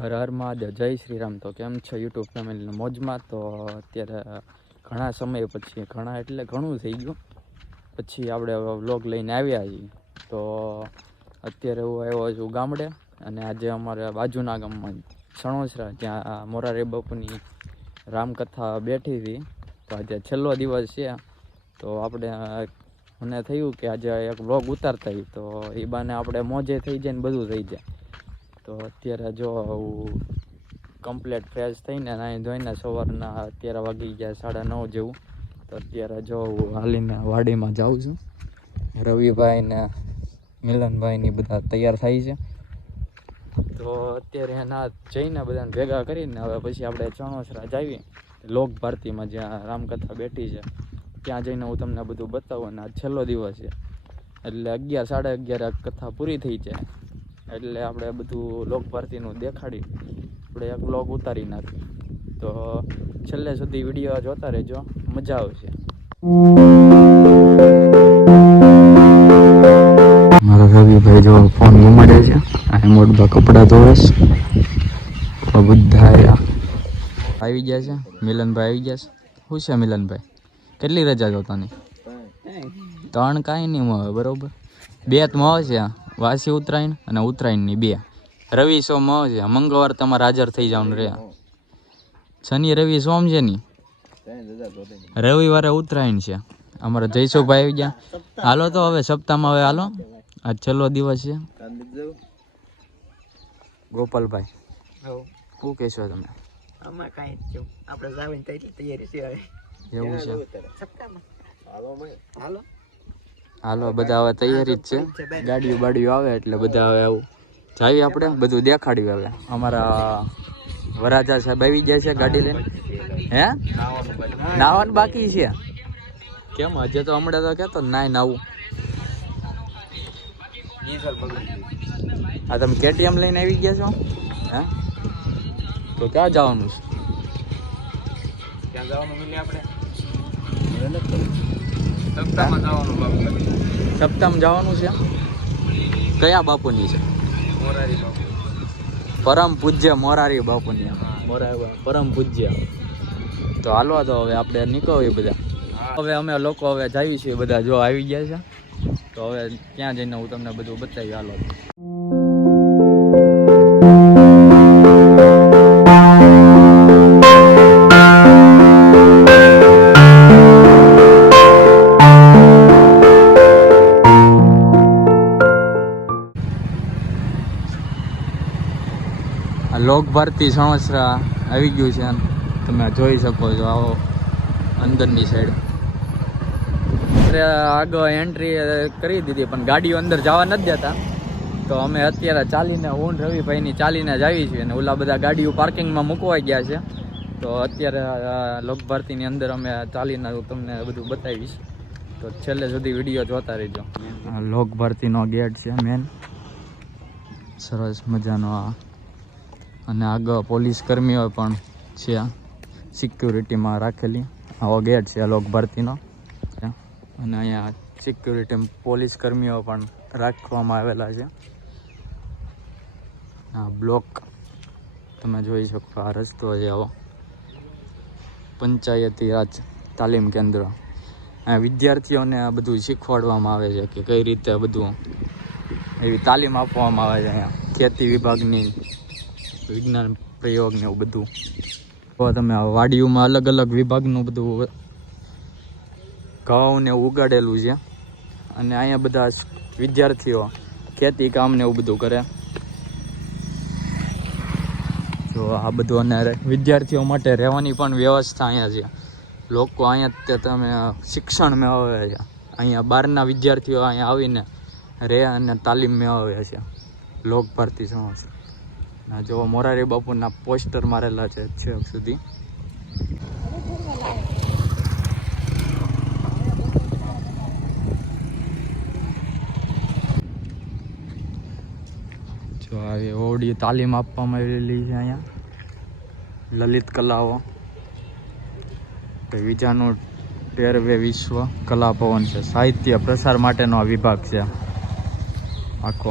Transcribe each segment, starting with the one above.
હર હર મહાદેવ, જય શ્રી રામ. તો કેમ છે યુટ્યુબ ફેમિલીને મોજમાં? તો અત્યારે ઘણા સમય પછી, ઘણું થઈ ગયું પછી આપણે વ્લોગ લઈને આવ્યા છીએ. તો અત્યારે હું આવ્યો છું ગામડે, અને આજે અમારે બાજુના ગામમાં સણોસરા, ત્યાં મોરારી બાપુની રામકથા બેઠી હતી. તો આજે છેલ્લો દિવસ છે. તો મને થયું કે આજે એક વ્લોગ ઉતારતા હોય તો એ બાને આપણે મોજે થઈ જાય ને બધું થઈ જાય. તો અત્યારે જો હું કમ્પ્લીટ ફ્રેશ થઈને નાહી ધોઈને સવારના અત્યારે વાગી ગયા 9:30 જેવું. તો અત્યારે જો હું હાલીને વાડીમાં જાઉં છું. રવિભાઈ ને મિલનભાઈ બધા તૈયાર થાય છે. તો અત્યારે એના જઈને બધાને ભેગા કરીને હવે પછી આપણે ચણોસરા જાવી લોક ભારતીમાં, જ્યાં રામકથા બેઠી છે. ત્યાં જઈને હું તમને બધું બતાવું. અને આ છેલ્લો દિવસ છે એટલે 11, 11:30 કથા પૂરી થઈ જાય એટલે આપણે બધું લોક ભારતીનું દેખાડી આપણે એક વ્લોગ ઉતારી નાખીએ. તો છેલ્લે સુધી વિડીયો જોતા રહેજો, મજા આવશે. મારા રવિભાઈ જો ફોન ઘુમાડે છે અને મોટબા કપડા ધોવેશ. બધા આવી ગયા છે. મિલનભાઈ આવી ગયા છે. શું છે મિલનભાઈ, કેટલી રજા જોતાની? 3 કાંઈ નહીં મળે, બરોબર. 2 મળે છે, વાસી ઉત્તરાયણ અને ઉત્તરાયણની 2. રવિ સોમ મળે છે. મંગળવાર તમારે હાજર થઈ જવાનું રહે. શનિ રવિ સોમ છે ની, રવિવારે ઉત્તરાયણ છે. અમારા જયસુભાઈ આવી ગયા. હાલો તો હવે સપ્તાહમાં હવે હાલો, આ છેલ્લો દિવસ છે. ગોપાલભાઈ શું કહેશો તમે? એવું છે? હાલો બધા હવે તૈયારી જ છે. ગાડીઓ આવે એટલે બધા હવે આવું જાવી, આપણે બધું દેખાડ્યું. હવે અમારા વરાજા સાહેબ આવી જાય છે ગાડી લઈને. હે નાવાનું બાકી છે? કેમ હજે તો હમણાં તો કહેતો નાવું. હા, તમે KTM લઈને આવી ગયા છો? હે તો ક્યાં જવાનું છે? સપ્તાહમાં જવાનું છે. કયા બાપુની છે? પરમ પૂજ્ય મોરારી બાપુની. પરમ પૂજ્ય. તો હાલો, તો હવે આપણે નીકળીએ બધા. હવે અમે લોકો હવે જઈએ છીએ બધા, જો આવી ગયા છે. તો હવે ત્યાં જઈને હું તમને બધું બતાવી. હાલો. લોક ભારતી સણોસરા આવી ગયું છે. તમે જોઈ શકો છો. આવો અંદરની સાઈડ. આગળ એન્ટ્રી કરી દીધી, પણ ગાડીઓ અંદર જવા નથી દેતા. તો અમે અત્યારે ચાલીને, હું રવિભાઈની ચાલીને જ આવી છીએ. અને ઓલા બધા ગાડીઓ પાર્કિંગમાં મૂકવાઈ ગયા છે. તો અત્યારે લોક ભારતીની અંદર અમે ચાલીને તમને બધું બતાવીશ. તો છેલ્લે સુધી વિડીયો જોતા રહેજો. લોક ભારતીનો ગેટ છે મેન, સરસ મજાનો. અને આગળ પોલીસ કર્મીઓ પણ છે સિક્યુરિટીમાં રાખેલી. આવો ગેટ છે લોક ભારતીનો. અને અહીંયા સિક્યુરિટી પોલીસ કર્મીઓ પણ રાખવામાં આવેલા છે. આ બ્લોક તમે જોઈ શકો. આ રસ્તો છે આવો, પંચાયતી રાજ તાલીમ કેન્દ્ર. આ વિદ્યાર્થીઓને આ બધું શીખવાડવામાં આવે છે કે કઈ રીતે બધું એવી તાલીમ આપવામાં આવે છે. અહીંયા ખેતી વિભાગની, વિજ્ઞાન પ્રયોગ ને એવું બધું. તો તમે વાડીઓમાં અલગ અલગ વિભાગનું બધું ઘઉં ને એવું ઉગાડેલું છે. અને અહીંયા બધા વિદ્યાર્થીઓ ખેતી કામ ને એવું બધું કરે. તો આ બધું, અને વિદ્યાર્થીઓ માટે રહેવાની પણ વ્યવસ્થા અહીંયા છે. લોકો અહીંયા તે તમે શિક્ષણ મેળવે છે. અહીંયા બહારના વિદ્યાર્થીઓ અહીંયા આવીને રહે અને તાલીમ મેળવે છે. લોક ભારતી સણોસરા. જો મોરારી બાપુના પોસ્ટર મારેલા છે છેક સુધી. જો આવી ઓવડી તાલીમ આપવામાં આવેલી છે અહીંયા. લલિત કલાઓ, વિજાનું 13વે વિશ્વ કલા ભવન છે. સાહિત્ય પ્રસાર માટેનો આ વિભાગ છે. આખો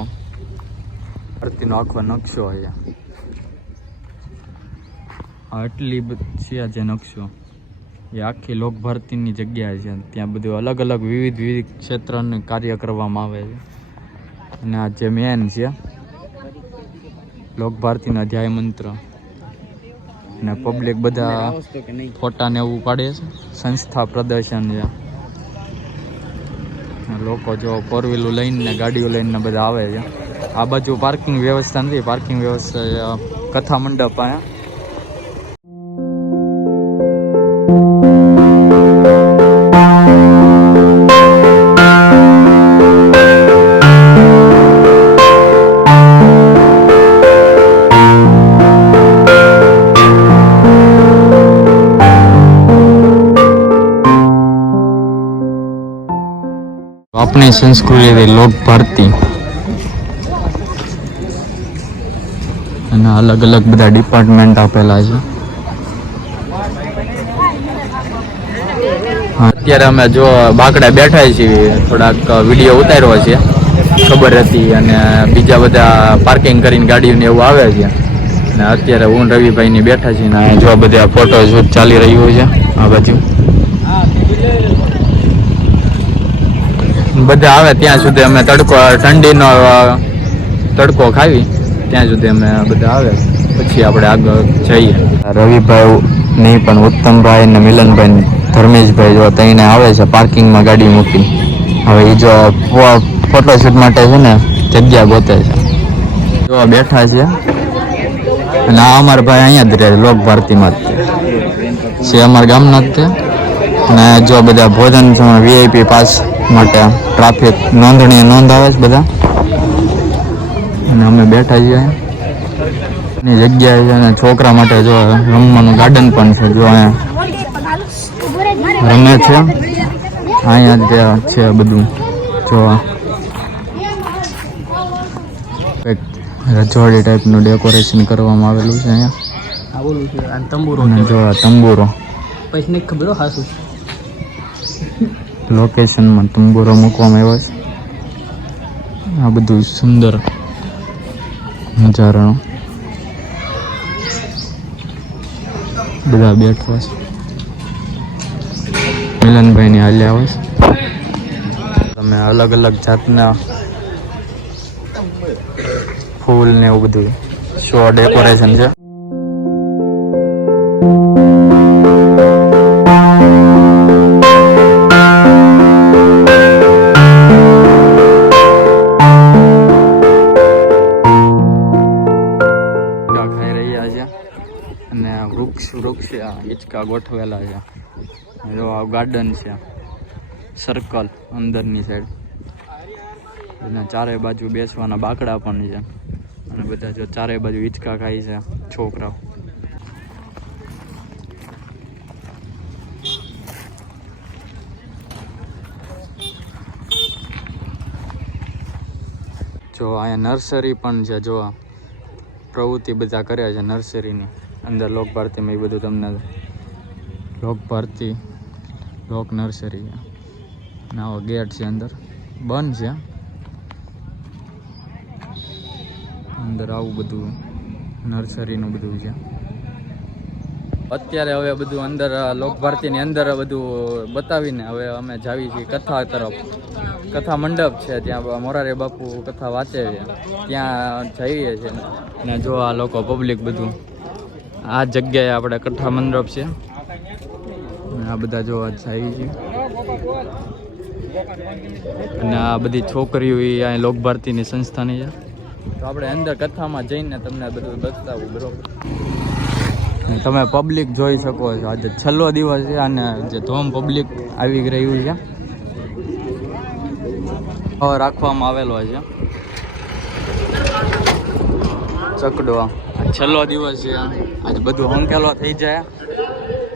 ભારતીનો આખો નકશો અહીંયા. આટલી છે જે નકશો એ આખી લોકભરતીની જગ્યા છે. ત્યાં બધું અલગ અલગ વિવિધ ક્ષેત્રનું કાર્ય કરવામાં આવે છે. અને આ જે મેન છે લોકભારતીનો અધ્યાય મંત્ર, અને પબ્લિક બધા ફોટા ને એવું પાડે છે. સંસ્થા પ્રદર્શન છે. લોકો જો ફોર વ્હીલું લઈને ગાડીઓ લઈને બધા આવે છે. આ બાજુ પાર્કિંગ વ્યવસ્થા નથી. પાર્કિંગ વ્યવસ્થા કથા મંડપ અહીંયા. अपनी संस्कृति लोक भारती अलग अलग बधा डिपार्टमेंट आपेला है. અત્યારે અમે જો બાકડા બેઠા છીએ, થોડાક વિડીયો ઉતાર્યો છે, ખબર હતી, અને બીજા બધા પાર્કિંગ કરીને ગાડીઓને એવું આવે છે. અને અત્યારે હું રવિભાઈ ની બેઠા છીએ ને જો બધા ફોટો શૂટ ચાલી રહ્યું છે. આ બાજુ બધા આવે ત્યાં સુધી અમે ઠંડીનો તડકો ખાવી ત્યાં સુધી અમે બધા આવે, પછી આપણે આગળ જઈએ. રવિભાઈ નહીં પણ ઉત્તમભાઈ ને મિલનભાઈ ધર્મેશભાઈ જો તઈને આવે છે પાર્કિંગમાં ગાડી મૂકી. હવે એ જો ફોટોશૂટ માટે છે ને જગ્યા ગોતે છે. જો બેઠા છે. અને આ અમારા ભાઈ અહીંયા જ રહે, લોક ભારતીમાં જ છે, અમારા ગામના જ તે. અને જો બધા ભોજન વીઆઈપી પાસ માટે ટ્રાફિક નોંધણી નોંધાવે છે બધા. અને અમે બેઠા છીએ એની જગ્યાએ છે. અને છોકરા માટે જો રમવાનું ગાર્ડન પણ છે. જો અહીંયા રમે છે. અહીંયા છે બધું જો કંઈક રજવાડી ટાઈપનું ડેકોરેશન કરવામાં આવેલું છે અહીંયા. અને જો તંબુરો લોકેશનમાં તંબુરો મૂકવામાં આવ્યો છે. આ બધું સુંદર નજારો, બધા બેઠા છે. મિલનભાઈ ની હાલ્યા આવે છે. તમે અલગ અલગ જાતના ફૂલ ને એવું બધું શો ડેકોરેશન છે. અને વૃક્ષ હિંચકા ગોઠવેલા છે. જો આ ગાર્ડન છે, સર્કલ અંદરની સાઈડ, એના ચારે બાજુ બેસવાના બાકડા પણ છે. અને બધા જો ચારે બાજુ હિંચકા ખાય છે છોકરાઓ. જો અહીંયા નર્સરી પણ છે. જો પ્રવૃત્તિ બધા કરે છે નર્સરીની અંદર લોક ભારતીમાં. એ બધું તમને લોક ભારતી લોક નર્સરી છે. આવો ગેટ છે, અંદર બંધ છે. અંદર આવું બધું નર્સરીનું બધું છે. અત્યારે હવે બધું અંદર લોક ભારતીની અંદર બધું બતાવીને હવે અમે જાવી છીએ કથા તરફ. કથા મંડપ છે, ત્યાં મોરારી બાપુ કથા વાંચે છે, ત્યાં જઈએ છીએ. અને જો આ લોકો પબ્લિક બધું આ જગ્યાએ આપણે કથા મંડપ છે. આ બધા જો જાય છે. અને આ બધી છોકરીઓ અહીં લોક ભારતીની સંસ્થાની છે. તો આપણે અંદર કથામાં જઈને તમને બધું બતાવું, બરોબર? તમે પબ્લિક જોઈ શકો છો. આજે છેલ્લો દિવસ છે અને જે ધોમ પબ્લિક આવી રહ્યું છે. રાખવામાં આવેલો છે ચકડો. છેલ્લો દિવસ છે, આજે બધું હંકેલો થઈ જાય.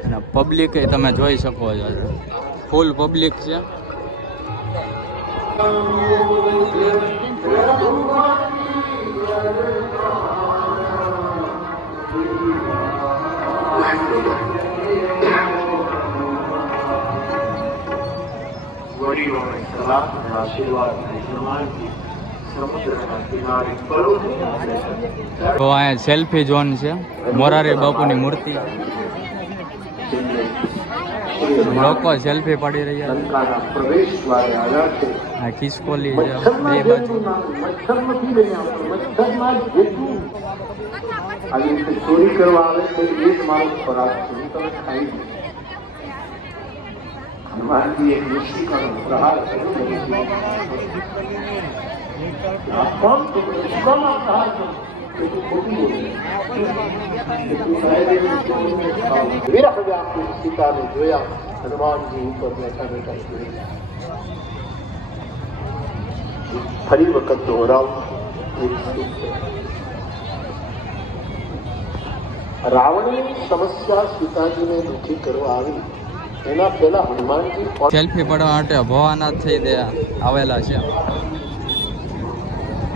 અને પબ્લિક તમે જોઈ શકો છો, ફૂલ પબ્લિક છે. તો અહીંયા સેલ્ફી ઝોન છે, મોરારી બાપુની મૂર્તિ, લોકો સેલ્ફી પાડી રહ્યા છે. આ ખિસકોલી છે બે બાજુ. ચોરી કરવા આવે છે એ જ મારો ખોરાક છે, હું તમે ખાઈ દઉં. હનુમાનજી એક મુશ્કેલ પ્રહાર કર્યો. સીતાને જોયા હનુમાનજી ઉપર બેઠા બેઠા જોયા. ફરી વખત દોહરાવ. રાવણની સમસ્યા સીતાજીને દુઃખી કરવા આવી એના પહેલા હનુમાનજી સેલ્ફી પડવા માટે ભોળાનાથ થઈ દે આવેલા છે.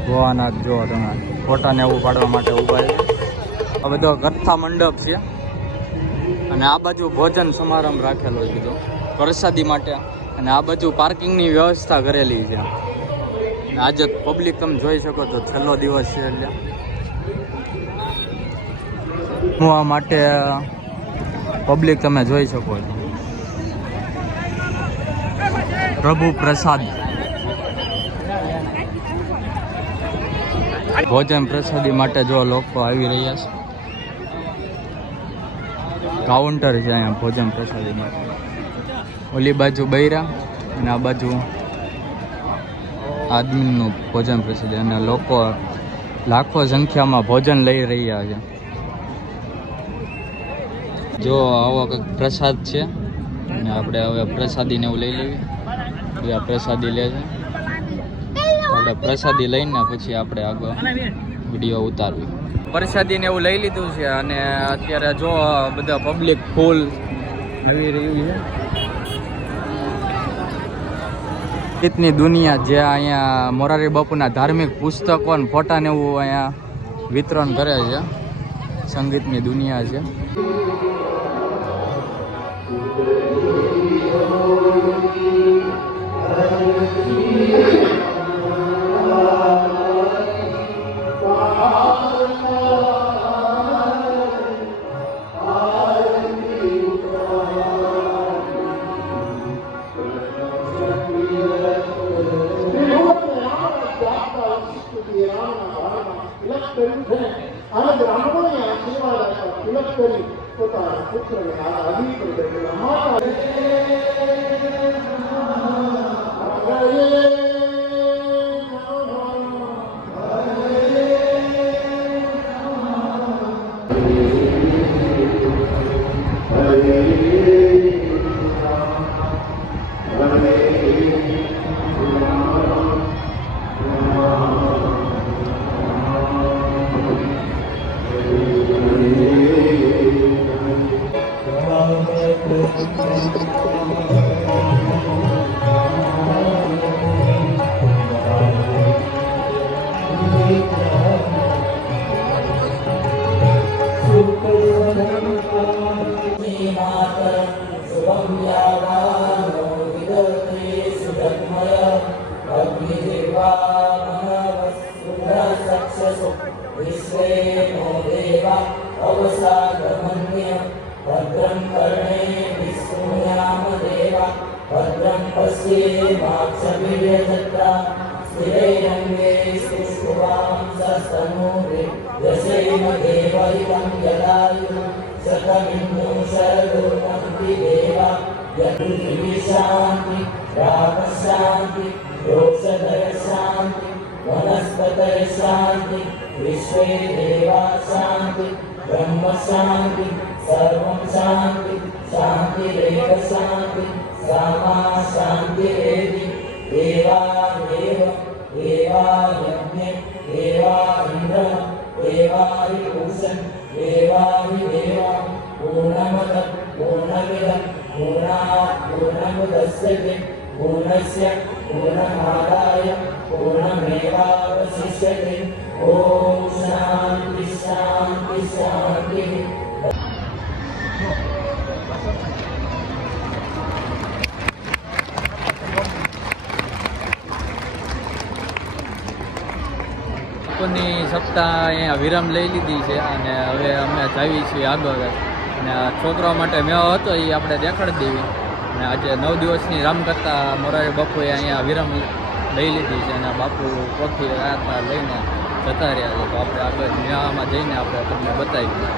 ભોળાનાથ જો તમે ફોટાને એવું પાડવા માટે ઉભા છે. આ બધો કથા મંડપ છે અને આ બાજુ ભોજન સમારંભ રાખેલો છે બધો પ્રસાદી માટે, અને આ બાજુ પાર્કિંગની વ્યવસ્થા કરેલી છે. આજે પબ્લિક તમે જોઈ શકો છો, છેલ્લો દિવસ છે એટલે જમવા માટે પબ્લિક તમે જોઈ શકો છો. પ્રભુ પ્રસાદ ભોજન પ્રસાદી માટે જો લોકો આવી રહ્યા છે. કાઉન્ટર છે અહીંયા ભોજન પ્રસાદી માટે. ઓલી બાજુ બૈરા અને આ બાજુ આદમીનું ભોજન પ્રસાદી, અને લોકો લાખો સંખ્યામાં ભોજન લઈ રહ્યા છે. જો આવો કંઈક પ્રસાદ છે અને આપણે હવે પ્રસાદીને એવું લઈ લેવી. આ પ્રસાદી લે છે, આપણે પ્રસાદી લઈને પછી આપણે આગળ વિડીયો ઉતારવી. પ્રસાદીને એવું લઈ લીધું છે અને અત્યારે જો બધા પબ્લિક ફૂલ નવી રહ્યું છે. સંગીતની દુનિયા જે અહીંયા મોરારી બાપુના ધાર્મિક પુસ્તકો અને ફોટા ને એવું અહીંયા વિતરણ કરે છે. સંગીતની દુનિયા છે. અને બ્રાહ્મણોને આશીર્વાદ આપ્યા. તિલક કરી પોતાના પુત્રને આદિ भद्रं कर्णे विष्णुयाम देवा भद्रं पश्येमाक्षभिर्यजत्रा स्थिरैरङ्गे सुष्ठुवांसस्तनूरे यशेम देवैवं यदायु शतमिन्दुं शरदुर्मन्ति देवा यदुर्विशान्ति रामशान्ति रोषधरशान्ति वनस्पतयशान्ति विश्वे देवा शान्ति ब्रह्म शान्ति सर्वं शान्ति शान्तिरेव शान्ति सामा शान्तिरेधि देवादेव देवायज्ञे देवा इन्द्रः देवारिभूषन् देवादिदेवा पूर्णमद पूर्णमिदं पूर्णात् पूर्णमुदच्यते पूर्णस्य पूर्णमादाय पूर्णमेवावशिष्यते ॐ शान्ति शान्ति शान्तिः. બપોરની સપ્તાહ અહીંયા વિરામ લઈ લીધી છે અને હવે અમે જાવી છીએ આગળ. અને આ છોકરાઓ માટે મેળો હતો એ આપણે દેખાડી દેવી. અને આજે 9 દિવસની રામકથા મોરારી બાપુએ અહીંયા વિરામ લઈ લીધી છે અને બાપુ પોથી આત્મા લઈને જતા રહ્યા છે. તો આપણે આગળ મેળામાં જઈને આપણે તમને બતાવીએ.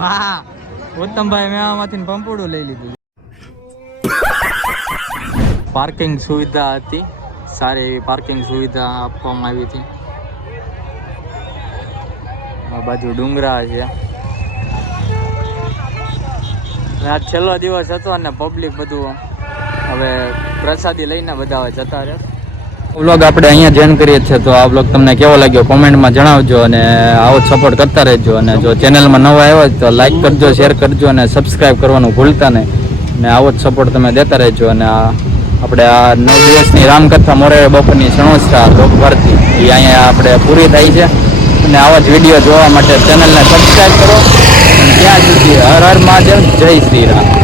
વાહ, ઉત્તમભાઈ મેળામાંથી પંપોડું લઈ લીધું. પાર્કિંગ સુવિધા હતી, સારી એવી પાર્કિંગ સુવિધા આપવામાં આવી હતી. આ બાજુ ડુંગરા છે. આ છેલ્લો દિવસ હતો અને પબ્લિક બધું હવે પ્રસાદી લઈને બધા હવે જતા રહે. વ્લોગ આપણે અહીંયા જોઈન કરીએ છીએ. તો આ વ્લોગ તમને કેવો લાગ્યો કોમેન્ટમાં જણાવજો અને આવો સપોર્ટ કરતા રહેજો. અને જો ચેનલમાં નવા આવ્યો તો લાઈક કરજો, શેર કરજો અને સબસ્ક્રાઈબ કરવાનું ભૂલતા નહીં. અને આવો જ સપોર્ટ તમે દેતા રહેજો. અને આપણે આ 9 દિવસની રામકથા મોરારી બાપુની સણોસરા લોક ભારતી એ અહીંયા આપણે પૂરી થાય છે. અને આવા જ વિડીયો જોવા માટે ચેનલને સબસ્ક્રાઈબ કરો. ત્યાં સુધી હર હર મહાદેવ, જય શ્રી રામ.